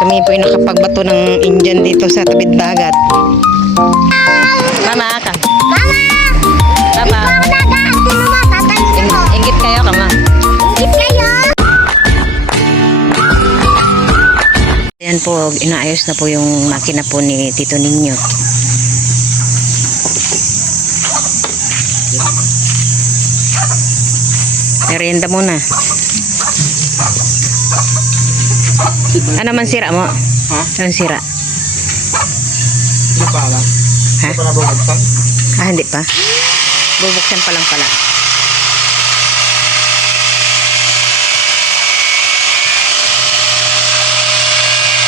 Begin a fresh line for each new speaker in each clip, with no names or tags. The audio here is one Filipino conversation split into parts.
Kami po ay nakapagbato ng Indian dito sa tabid dagat. Mama, ka.
Mama! Tatay
ing-
mo.
inggit kayo, kama.
Ingit kayo.
Ayan po, inaayos na po yung makina po ni Tito Ninyo. Merienda muna. Ano man sira mo?
Ha?
Anong sira?
Hindi pa alam.
Ha?
Hindi pa nabubagsan.
Ah, hindi pa. Bubuksan pa lang pala.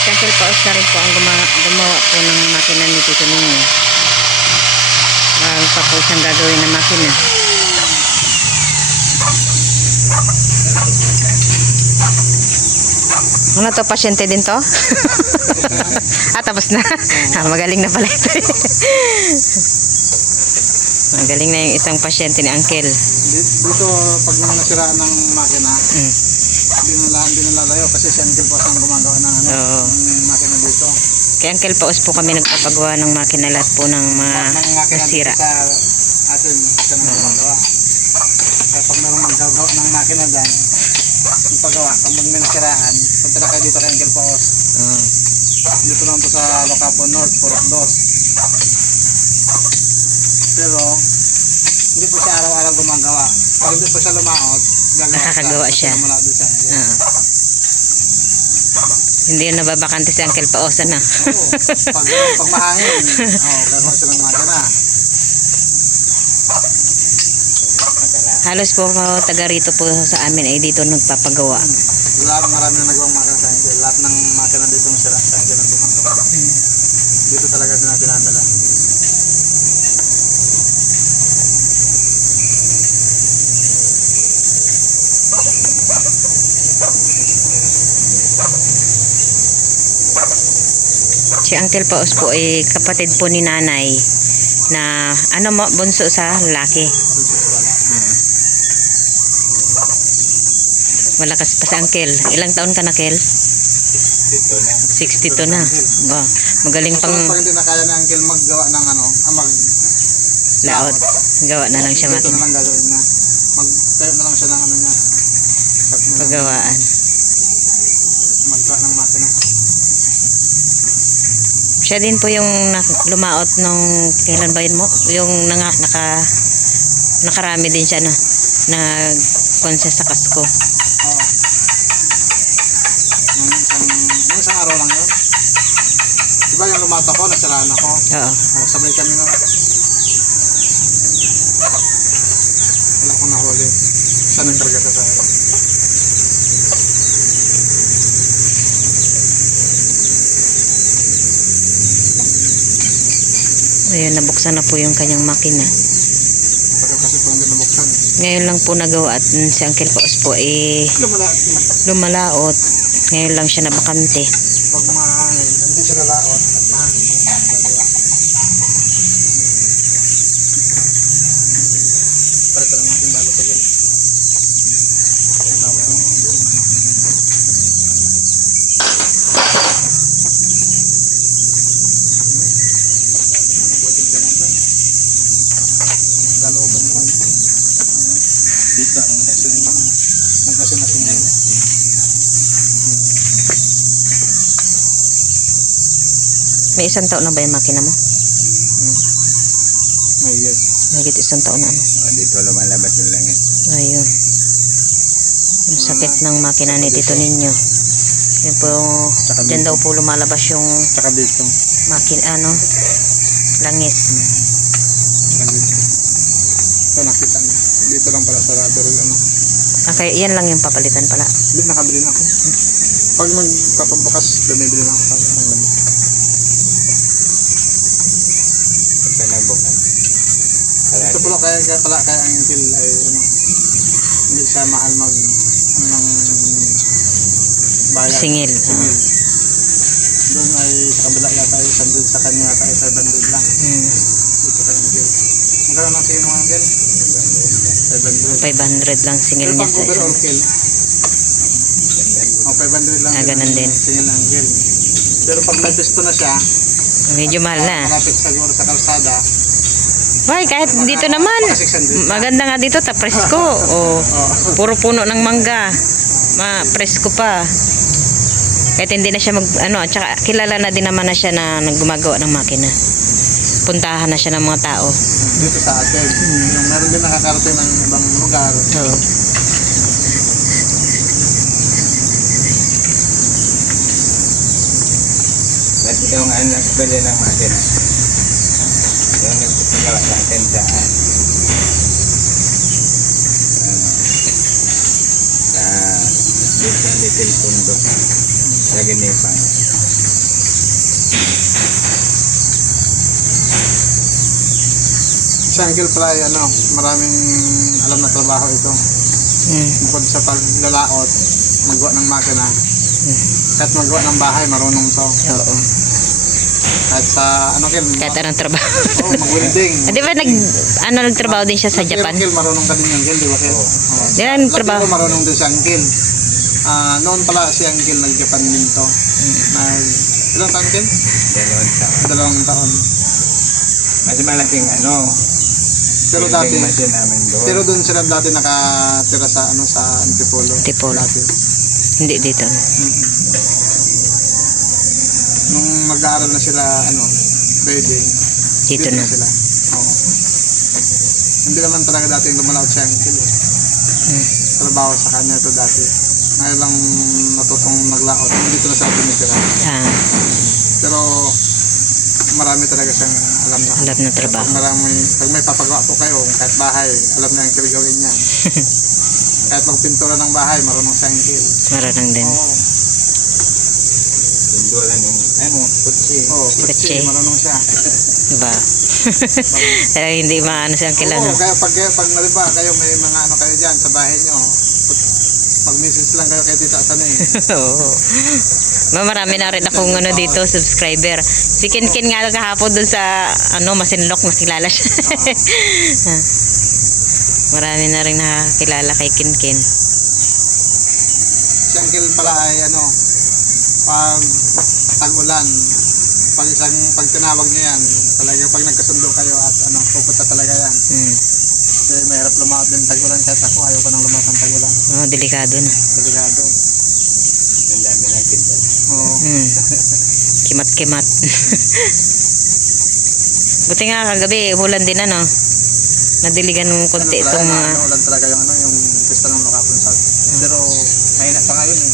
Cancel paus na rin po ang gumawa, gumawa po ng makina ni Tito Ninyo. Marami pa po siyang gagawin na makina. Ano to, pasyente din to? ah, tapos na. ah, magaling na pala ito. magaling na yung isang pasyente ni Uncle.
Di- Dito, pag mga nasiraan ng makina,
Mm.
hindi nila, hindi nila layo kasi si Uncle Boss ang gumagawa ng ano,
Oo.
ng makina dito.
Kay Uncle Paus po kami nagpapagawa ng makina lahat po ng mga
ng makina dito
nasira.
sa atin, siya nang gumagawa. Kaya pag meron maggagawa ng makina dyan, paggawa, kung mag may nasiraan, punta na kayo dito kay Uncle Boss.
Oo.
Dito lang to sa Locapo North, Purok Dos. Pero, hindi po siya araw-araw gumagawa. Pag hindi po siya lumaot,
Nakakagawa siya.
Mula doon siya.
Oo. Hindi yun nababakante si Uncle Paus na.
Oo. Pag, pag mahangin, oh, gagawa siya ng makina.
Halos po mga taga rito po sa amin ay dito nagpapagawa.
Lahat marami na nagawang makina sa Angel. Lahat ng makina dito ng sira sa Angel ang gumagawa. Dito talaga din natin nadala.
Si Uncle Paus po ay kapatid po ni nanay na ano mo, bunso sa lalaki.
Dito po wala.
Wala kasi pa si Uncle. Ilang taon ka na, Kel?
Dito na.
62 na. Ba, magaling pang
Pag hindi na kaya ni Angel maggawa ng ano, ah, mag
laot. Gawa na lang siya
Dito
makina.
na lang gagawin niya. Mag-tayo na lang siya ng ano niya. Pag na-
Pagawaan.
Maggawa ng makina.
Siya din po yung na- lumaot nung kailan ba yun mo? Yung nanga, naka nakarami din siya na nag siya sa kasko.
Oo. Nung isang, nung isang araw lang yun. Diba yung lumato ko, nasiraan ako.
Oo.
Oh, sabay kami nun. Wala akong nahuli. Saan nagkarga ka sa akin?
Ayun, nabuksan na po yung kanyang makina.
Tagal kasi po hindi nabuksan.
Ngayon lang po nagawa at si Uncle Paus po eh
Lumala.
lumalaot. Ngayon lang siya nabakante.
Pag mahangin, hindi siya nalaot at mahangin. Gagawa. Parito lang natin bago ito. Galooban naman. Dito ang nasin. Nagkasin na.
May isang taon na ba yung makina mo?
May yes.
Mahigit isang taon na ano.
dito lumalabas yung langit.
Ayun. Yung sakit ng makina ni Tito Ninyo. Yun po, dyan
dito.
daw po lumalabas yung
Tsaka dito.
makina, ano, langis.
Tsaka dito. Ito nakita Dito lang pala sa rubber ano.
Ah, kaya yan lang yung papalitan pala.
Hindi, nakabili na ako. Pag magpapabukas, bumibili na ako. Pag ang lamig.
Ito na buk.
Ito pala kaya, kaya pala kaya ang until ay ano, hindi siya mahal mag ano ng bayad.
Singil.
Singil. Doon ay sa kabila yata ay 100 sa kanya yata ay 500 lang.
Hmm.
Dito kay Angel. Magkano ng singil mo Angel? 500.
500 lang singil niya sa isang.
oh, 500 lang.
Ah, ganun din.
Singil ng Angel. Pero pag may pisto na siya,
Medyo mahal na.
malapit siguro sa kalsada,
Hoy, kahit dito naman.
mga 600 siya.
Maganda nga dito, ta presko. O,
Oo.
puro puno ng mangga. Ma, presko pa. Kahit hindi na siya mag, ano, tsaka kilala na din naman na siya na naggumagawa ng makina. Puntahan na siya ng mga tao.
dito sa atin. Yung meron din nakakarating ng ibang lugar.
Oo.
At yung anak bili ng makina. Yung nagpapagawa sa atin sa ano, sa dito sa Little Pundo sa Ginipang.
Pala ay ano, maraming alam na trabaho ito.
Mm.
Bukod sa paglalaot, magawa ng makina.
Mm.
Kahit magawa ng bahay, marunong to.
Oo.
Kahit sa, ano Kel?
Kahit anong trabaho.
Oh, mag-welding.
Ah, di ba nag, ano, nagtrabaho din siya sa Japan?
Kel, marunong ka din yung Kel, di ba Kel?
Oo.
Oo.
Di ba
Lagi
nagtrabaho?
ko marunong din si Uncle. Ah, noon pala si Uncle nag-Japan din to. Nag, ilang taon Kel?
Dalawang taon.
Dalawang taon.
Mas malaking ano,
Pero dati,
machine namin doon.
pero doon sila dati nakatira sa ano sa Antipolo.
Antipolo.
Dati.
Hindi dito. no?
Mm-mm. Nung mag-aaral na sila, ano, wedding,
Dito na.
sila. Oo. Hindi naman talaga dati yung lumalaot siya ang kilo.
Mm.
Trabaho sa kanya ito dati. Ngayon lang natutong naglaot. Dito na sa atin tira.
Ah,
Pero marami talaga siyang alam na.
alam na trabaho.
Pag marami, pag may papagawa po kayo, kahit bahay, alam na yung gawin niya. kahit magpintura ng bahay, marunong siyang kill.
Marunong din.
Oo.
Pinturan yung ano, kutsi.
Oo,
Kutsi.
marunong siya.
Diba? Talagang hindi maano siyang kilala.
Oo, kaya pag, pag naliba kayo may mga ano kayo dyan sa bahay nyo, mag-message lang kayo kay Tita Sanay.
Oo. Ma, marami na rin akong ano dito, subscriber. Si Kin Kin nga kahapon dun sa ano, Masinlok, nakilala siya. marami na rin nakakilala kay Kin Kin.
si Uncle pala ay ano, pag tag-ulan, pag isang pag tinawag niya yan, talaga pag nagkasundo kayo at ano, pupunta talaga yan.
Hmm.
Kasi mahirap lumaot din tag-ulan kahit ako ayaw ko nang lumaot ng tag-ulan.
Oh, delikado na.
Delikado.
Ang dami ng kintal.
Oo.
Hmm. Kimat-kimat. Buti nga kagabi, ulan din ano. Nadiligan ng konti
Ano
itong mga...
ano, ulan talaga yung ano, yung pista ng Lokapon South. Pero mahina pa ngayon eh.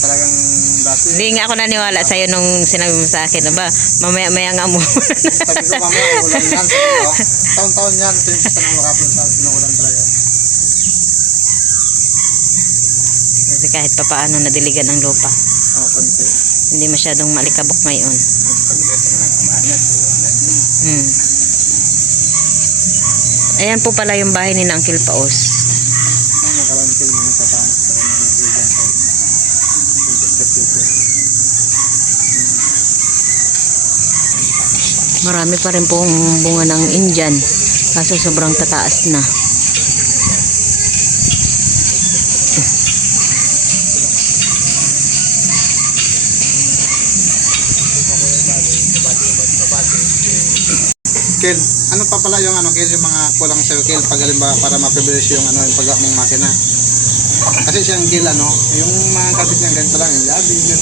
Talagang dati.
Hindi nga ako naniwala sa'yo nung sinabi mo sa akin, ba, mamaya-maya nga mo.
Sabi ko mamaya, ulan yan. Taon-taon yan. Ito yung pista ng Lokapon South. Pinuulan talaga.
Kasi kahit pa paano nadiligan ang lupa.
Oo, konti.
Hindi masyadong malikabok ngayon. Hmm. Ayan po pala yung bahay ni Uncle Paos.
Side.
Marami pa rin pong bunga ng Indian. Kaso sobrang tataas na.
Kel, ano pa pala yung ano Kel, yung mga kulang sa'yo Kel, pag halimbawa para mapibilis yung ano yung paggawa mong makina. Kasi siyang Kel ano, yung mga kabit niya ganito lang, yung labi, yun.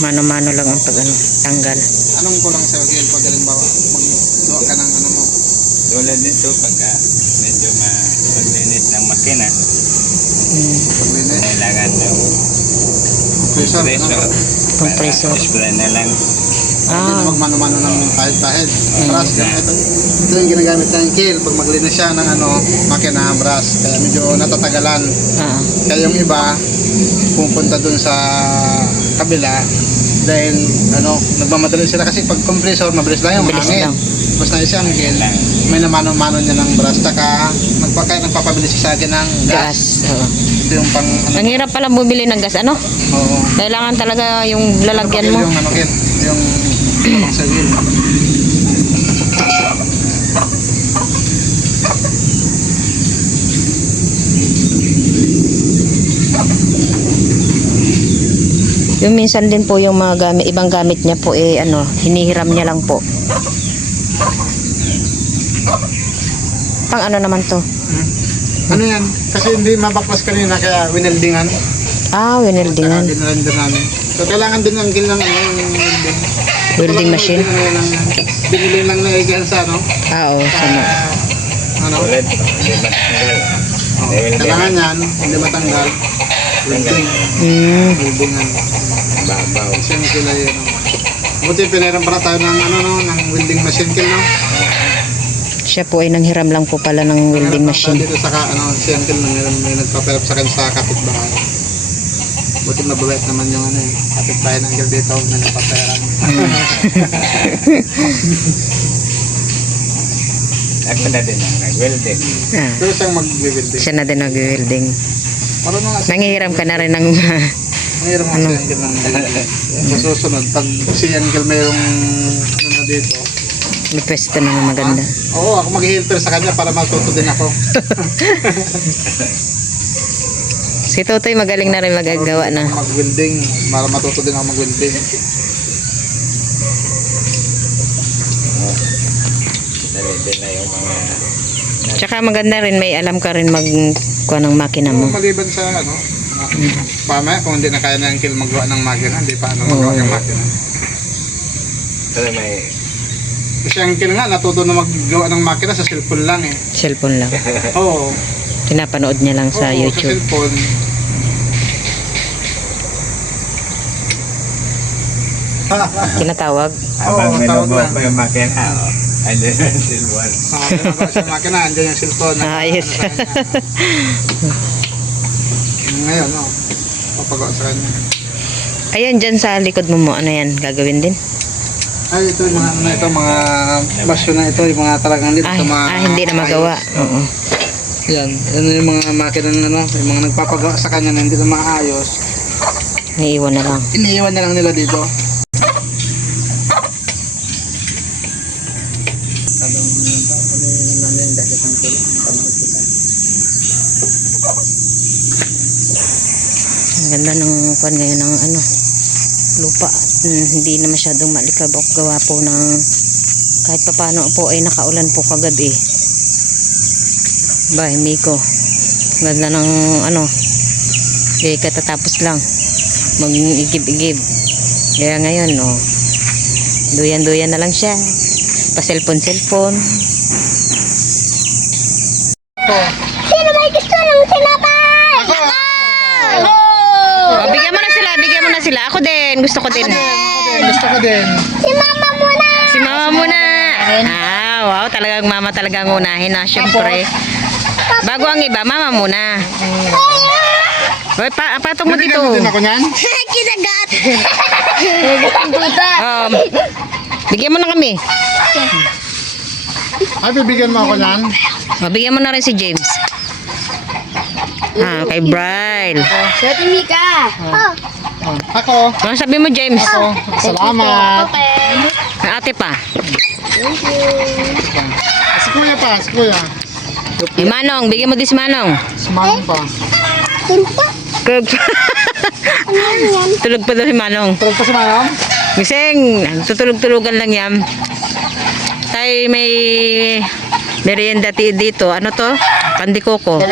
Mano-mano lang ang pag ano, tanggal.
Anong kulang sa'yo Kel, pag halimbawa maggawa ka ng ano mo,
Tulad nito, pagka medyo ma maglinis ng makina,
paglinis,
kailangan
ano?
Compressor.
Para display na lang.
Hindi na
Ah,
magmano-mano ng pahid-pahid. Brass, ganito. Ito yung ginagamit ng Kel, pag maglinis siya ng ano, makina, brass, kaya medyo natatagalan.
ah.
Kaya yung iba, pupunta dun sa kabila dahil ano, nagmamadali sila kasi pag compressor, mabilis lang yung
Mabilis
hangin.
lang.
Basta na isang
Lang.
may namano-mano niya ng brass. Taka, nagpa, kaya nagpapabilis siya sa akin ng gas.
Gas. Oo.
Ito yung pang ano.
Ang hirap pala bumili ng gas, ano?
Oo.
Kailangan talaga yung lalagyan
Gel
mo.
Yung ano, gel. Yung
Yung minsan din po yung mga gamit, ibang gamit niya po eh ano, hinihiram niya lang po. Pang ano naman to?
Ano yan? Kasi hindi mabaklas kanina kaya wineldingan.
Ah, wineldingan.
Kaya namin. So kailangan din ng gil ng ano, yung welding.
Machine.
Ano. Binili lang na igan sa ano.
Ah, oo,
Sa,
sana.
ano.
Welding.
kailangan yan. Hindi matanggal. Welding.
Mm,
Weldingan.
Babaw.
Kasi yung sila yun. oh. Buti pinairam para tayo ng ano no, ng welding machine kill no.
siya po ay nanghiram lang po pala ng welding machine.
Dito sa ka- ano, si Uncle nang meron may nagpapirap sa kanya sa kapitbahay. Buti mababait naman yung ano eh. Kapitbahay ng Uncle dito na nagpapirap.
Ako na din ang nag-welding.
Ah,
Pero siyang mag-welding.
siya na din nag-welding.
Marunong nga siya.
Nanghihiram ka na rin ng
nga si Uncle ng masusunod. Pag si Uncle mayroong ano na dito.
may pwesto na nga maganda.
Oo, ako mag-helper sa kanya para matuto din ako.
Si Totoy magaling na rin magagawa na.
Mag-welding. Para matuto din ako mag-welding.
Dali na yung mga
Tsaka maganda rin, may alam ka rin mag kuha ng makina mo.
Maliban sa ano, pamaya kung hindi na kaya na Uncle magawa ng makina, hindi pa ano magawa
Oo.
ng makina.
Pero may
Kasi ang Uncle nga, natuto na maggawa ng makina sa cellphone lang eh.
Cellphone lang.
Oo.
Pinapanood niya lang sa
Oo, Sa
YouTube.
cellphone.
Kinatawag.
habang
Oo,
lobo
lang.
pa yung makina. Oh. Andyan yung silver.
Ah, ginagawa sa makina, andyan yung. Sa kanya. Ngayon, no. Papagawa sa kanya.
Ayan, dyan sa likod mo mo, ano yan, gagawin din?
Ay, ito yung mga, ano ito, mga basyo na ito, yung mga talagang dito
Ah,
sa mga...
ah, hindi na magawa. Oo.
Yan, yan yung mga makina na ano, yung mga nagpapagawa sa kanya na hindi na maayos.
Naiiwan na lang.
Iniiwan na lang nila dito.
Ang ganda ng kwan ngayon ng ano, lupa. Hmm, hindi na masyadong malikabok gawa po ng kahit papano po ay nakaulan po kagabi. Ba, Miko. Ganda ng ano, eh katatapos lang. Mag-igib-igib. Kaya ngayon, no, duyan-duyan na lang siya. Pa-cellphone-cellphone.
Sino may gusto ng sinapay? Ako!
Oh, bigyan mo na sila, bigyan mo na sila. Ako din, gusto ko din.
Gusto ko din.
Si mama muna!
Si mama muna. Ah, wow, talagang mama talagang unahin na, syempre. Bago ang iba, mama muna. Hoy, pa patong mo dito.
Bibigyan mo din ako niyan?
Kinagat!
Um, bigyan mo na kami.
Ay, bibigyan mo ako niyan?
Oh, bigyan mo na rin si James. Ah, kay Bryle.
Dati Mika! Oh,
Oh, ako.
Ano sabi mo, James?
Ako. Salamat.
okay.
Ang ate pa.
Thank you.
Si kuya pa, si kuya.
Si Manong, bigyan mo din si Manong.
Si mami pa.
Ano yan?
Tulog pa daw si Manong.
Tulog pa si manong?
Gising, tutulog-tulugan lang yan. Tayo may merienda ti- dito. Ano to? Pandikoko.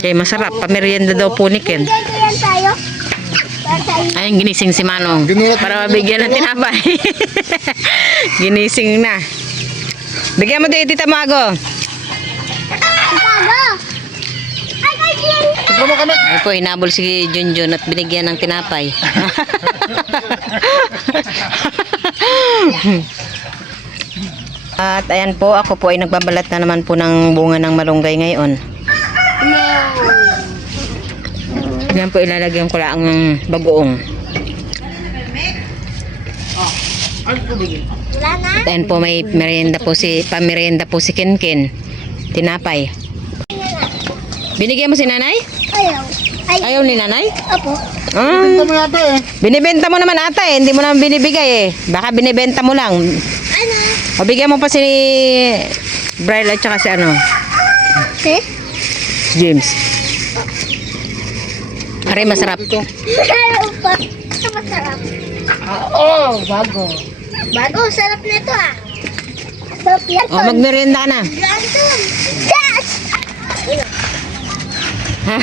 Okay, masarap. Pamerienda daw po ni Ken.
Ganito yan tayo? Para tayo.
Ayun, ginising si Manong.
Ginulat-
Para mabigyan ng tinapay. ginising na. Bigyan mo din, Tita Mago.
Ay,
kami.
Ay po, hinabol si Junjun at binigyan ng tinapay. at ayan po, ako po ay nagbabalat na naman po ng bunga ng malunggay ngayon.
No!
Yan po ilalagyan ko lang ng bagoong.
Na?
At ayan po may merienda po si, pamerienda po si Kenken. Tinapay. Binigyan mo si nanay?
Ayaw. Ay,
Ayaw ni nanay?
opo.
Ah,
Tignan mo yata eh.
binibenta mo naman ata eh. Hindi mo naman binibigay eh. Baka binibenta mo lang.
Ano?
O bigyan mo pa si Bryle at saka si ano,
Eh?
James. Aray, masarap.
Ito.
Masarap.
Oo, bago.
Bago, sarap nito ah. Sarap yan.
O, magmerienda ka na.
Brandon. Yes! Na?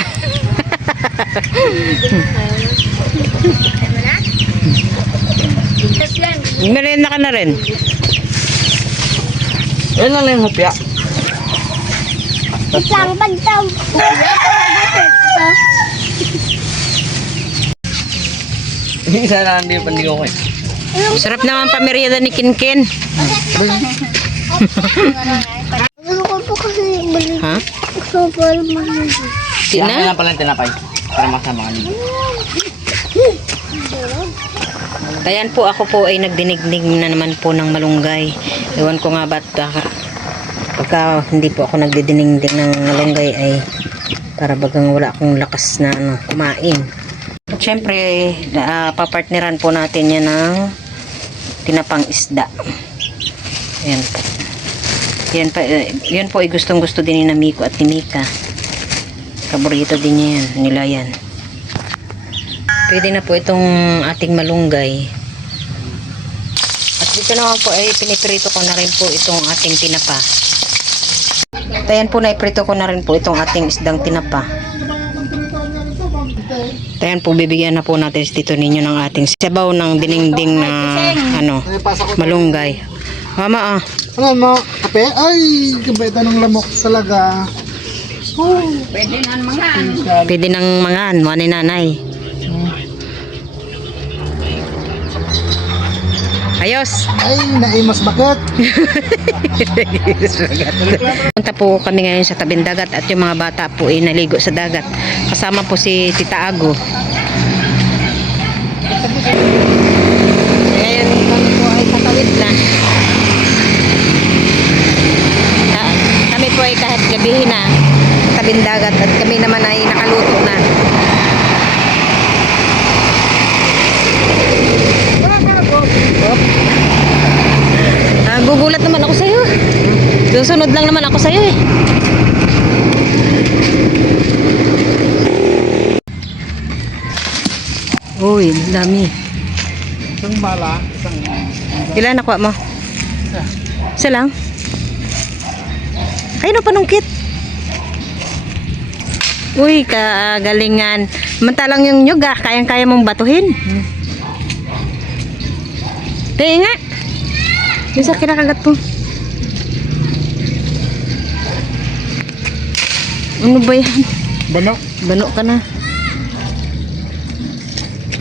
Yan.
Magmerienda ka na rin.
Yan lang lang hopya.
Isang bagtaw.
Isa na hindi pa hindi ko eh.
Sarap naman pamerienda ni Kinkin.
Ano ko po kasi balik
Ha? Sina?
lang pala yung tinapay. Para masama ka
Ayan po ako po ay nagdinigdig na naman po ng malunggay. Ewan ko nga ba't baka, pagka hindi po ako nagdidinigdig ng malunggay ay para bagang wala akong lakas na ano, kumain. At syempre, uh, papartneran po natin yan ng tinapang isda. Ayan po. Yan, pa, eh, yan po ay gustong gusto din ni Namiko at ni Mika. Paborito din niya yan, nila yan. Pwede na po itong ating malunggay. At dito naman po ay piniprito ko na rin po itong ating tinapa. At ayan po naiprito ko na rin po itong ating isdang tinapa. At ayan po bibigyan na po natin dito ninyo ng ating sabaw ng diningding na ano, malunggay. Mama ah,
Ano mo, kape? Ay, kabaitan ng lamok talaga. Oh,
pwede nang mangan, wani nanay. Ayos!
ay, naimas bakit?
Punta po kami ngayon sa tabing dagat at yung mga bata po ay naligo sa dagat. Kasama po si Tita Ago. Ngayon kami po ay tatawid na. Ka- Kami po ay kahit gabihin na tabing dagat at kami naman ay nakaluto na. Op. Ah, gugulat naman ako sa'yo. Susunod lang naman ako sa'yo eh. Uy, ang dami.
Isang bala, isang...
Ilan nakuha mo? Isa lang? Ay, no, panungkit. Uy, kagalingan. Mantalang yung nyug ah, kayang-kaya mong batuhin. Kaya nga. Yung sa kinakagat mo. Ano ba yan?
Bano?
Bano ka na.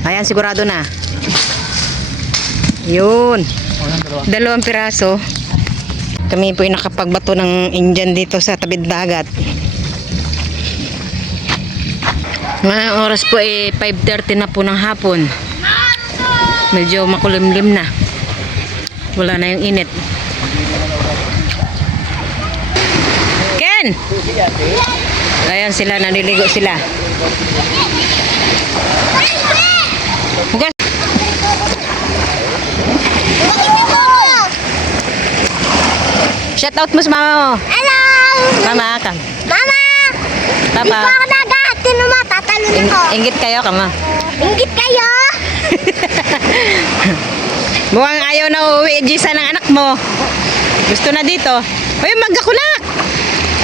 Ayan, sigurado na. Yun. Dalawang piraso. Kami po ay nakapagbato ng Indian dito sa tabid dagat. Ngayong oras po ay 5.30 na po ng hapon. Medyo makulimlim na. Wala na yung init. Ken! Ayan sila, naliligo sila. Hugas! Shout out mo sa mama mo.
Hello!
Mama ka.
Mama! Di
Papa.
pa ako nagahat. Sino ma? Tatalon
Ing-
ako.
inggit kayo, kama.
Ingit kayo!
Mukhang ayaw na uuwi, Gisa, ng anak mo. Gusto na dito. Uy, magakulak!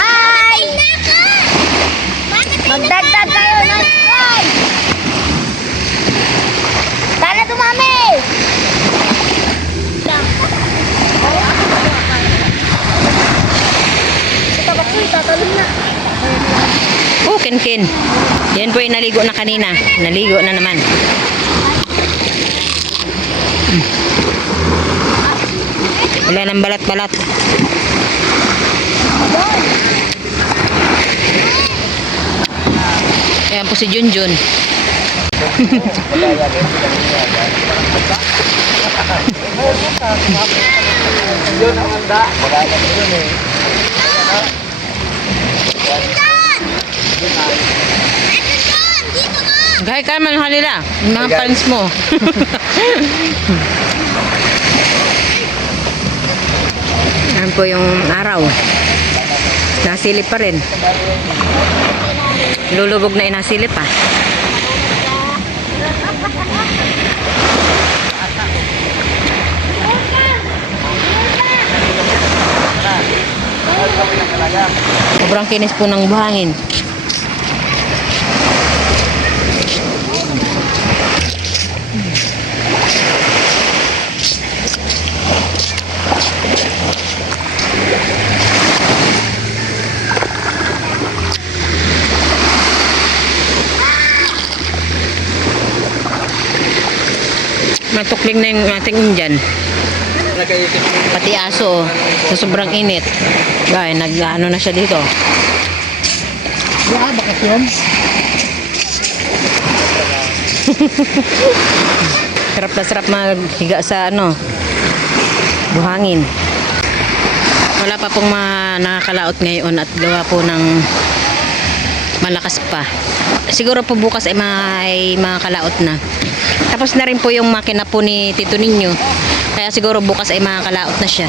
Ay! Magdagdag kayo ng ay! Sana dumami! Ito ba po, tatalon na.
Oh, kin kin. Yan po yung naligo na kanina. Naligo na naman. Mm. Wala nang balat-balat. Ayan po si Junjun.
Yun ang handa. Wala na yun eh.
Gaya ka naman halila. Mga fans mo. po yung araw. Nasilip pa rin. Lulubog na inasilip ah. Sobrang kinis po ng buhangin. Matukling na yung ating Indian. Pati aso, oh, sa sobrang init. Gaya, nag ano na siya dito.
Ah, bakasyon.
Sarap na sarap maghiga sa ano, buhangin. Wala pa pong mga nakakalaot ngayon at gawa po ng malakas pa. Siguro po bukas ay mga, ay mga kalaot na. Tapos na rin po yung makina po ni Tito Ninyo. Kaya siguro bukas ay mga kalaot na siya.